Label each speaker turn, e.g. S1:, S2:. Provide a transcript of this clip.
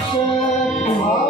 S1: Krishna